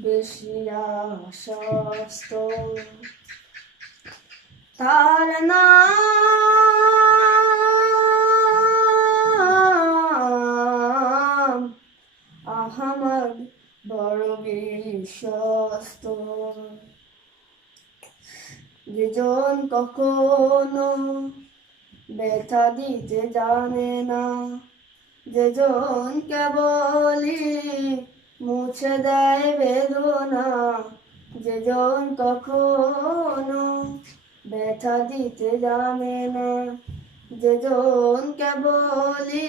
বেশি আশ্বস্ত তার নাম আহমদ বড় বিশ্বস্ত যেজন কখনো ব্যথা দিতে জানে না যেজন কেবলই মুছে দেয় বেদনা যে যেজন কখনো ব্যথা দিতে জানে না। যেজন কেবলই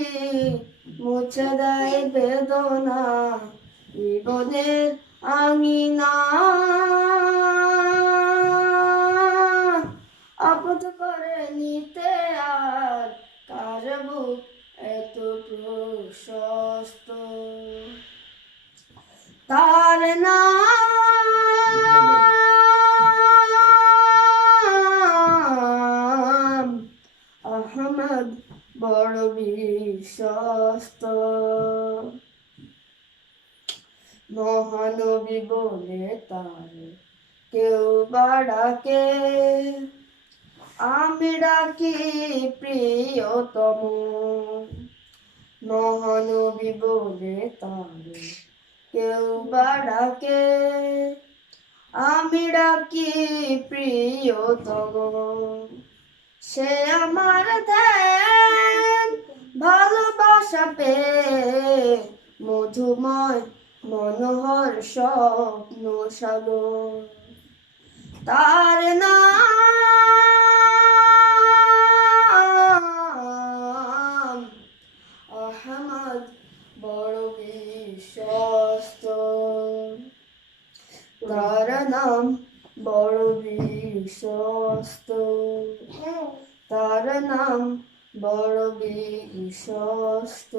মুছে দেয় বেদনা, জীবনের আঙিনা। আপদ করে নিতে আর কার বুক এত প্রশস্ত তার নাম আহমদ বড় বিশ্বস্ত। মহানবী বলে তার কেউ বা ডাকে আমি ডাকি প্রিয়তম? মহানবী বলে তার ডাকে আমি ডাকি, প্রিয় প্রিয়তম সে আমার ধ্যান। ভালোবাসা পে মধুময় মনোহর স্বপ্ন সাগর। তার নাম তার নাম বড় বিশ্বস্ত। তার নাম বড় বিশ্বস্ত।